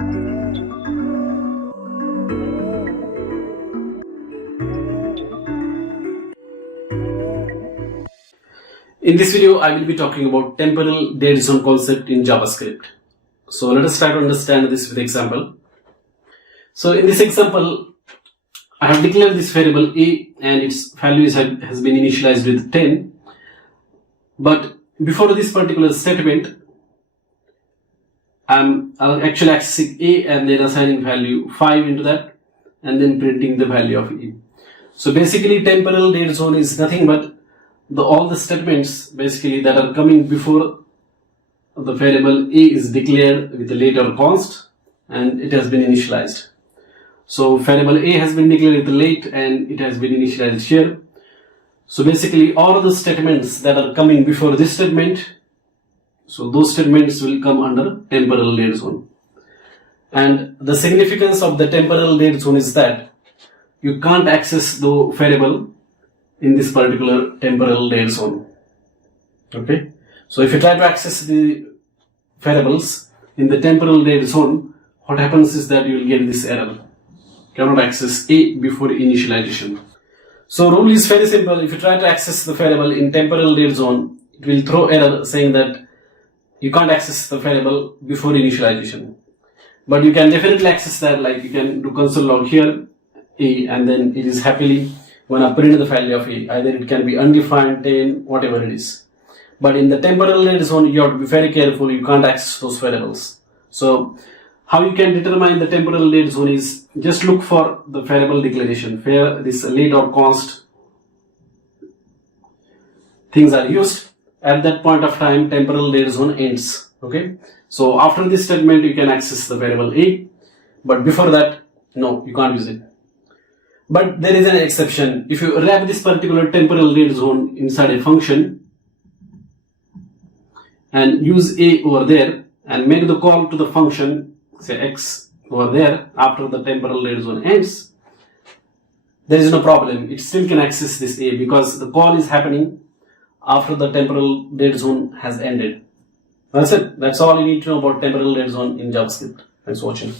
In this video, I will be talking about temporal date zone concept in JavaScript. So let us try to understand this with example. So in this example, I have declared this variable a and its value has been initialized with 10. But before this particular statement, I'm actually accessing a and then assigning value 5 into that and then printing the value of a. So basically temporal date zone is nothing but all the statements basically that are coming before the variable a is declared with a later const and it has been initialized. So variable a has been declared with the late and it has been initialized here. So basically all of the statements that are coming before this statement, so those statements will come under temporal date zone. And the significance of the temporal date zone is that you can't access the variable in this particular temporal date zone. Okay, so if you try to access the variables in the temporal date zone, what happens is that you will get this error: cannot access a before initialization. So rule is very simple. If you try to access the variable in temporal date zone, it will throw error saying that you can't access the variable before initialization. But you can definitely access that, like you can do console log here a and then it is happily when I print the value of a, either it can be undefined, 10, whatever it is. But in the temporal date zone, you have to be very careful, you can't access those variables. So how you can determine the temporal date zone is just look for the variable declaration where this late or const things are used. At that point of time, temporal date zone ends. Okay, so after this statement you can access the variable a, but before that, no, you can't use it. But there is an exception. If you wrap this particular temporal date zone inside a function and use a over there and make the call to the function, say x over there, after the temporal date zone ends, there is no problem. It still can access this a because the call is happening after the temporal date zone has ended. That's it. That's all you need to know about temporal date zone in JavaScript. Thanks for watching.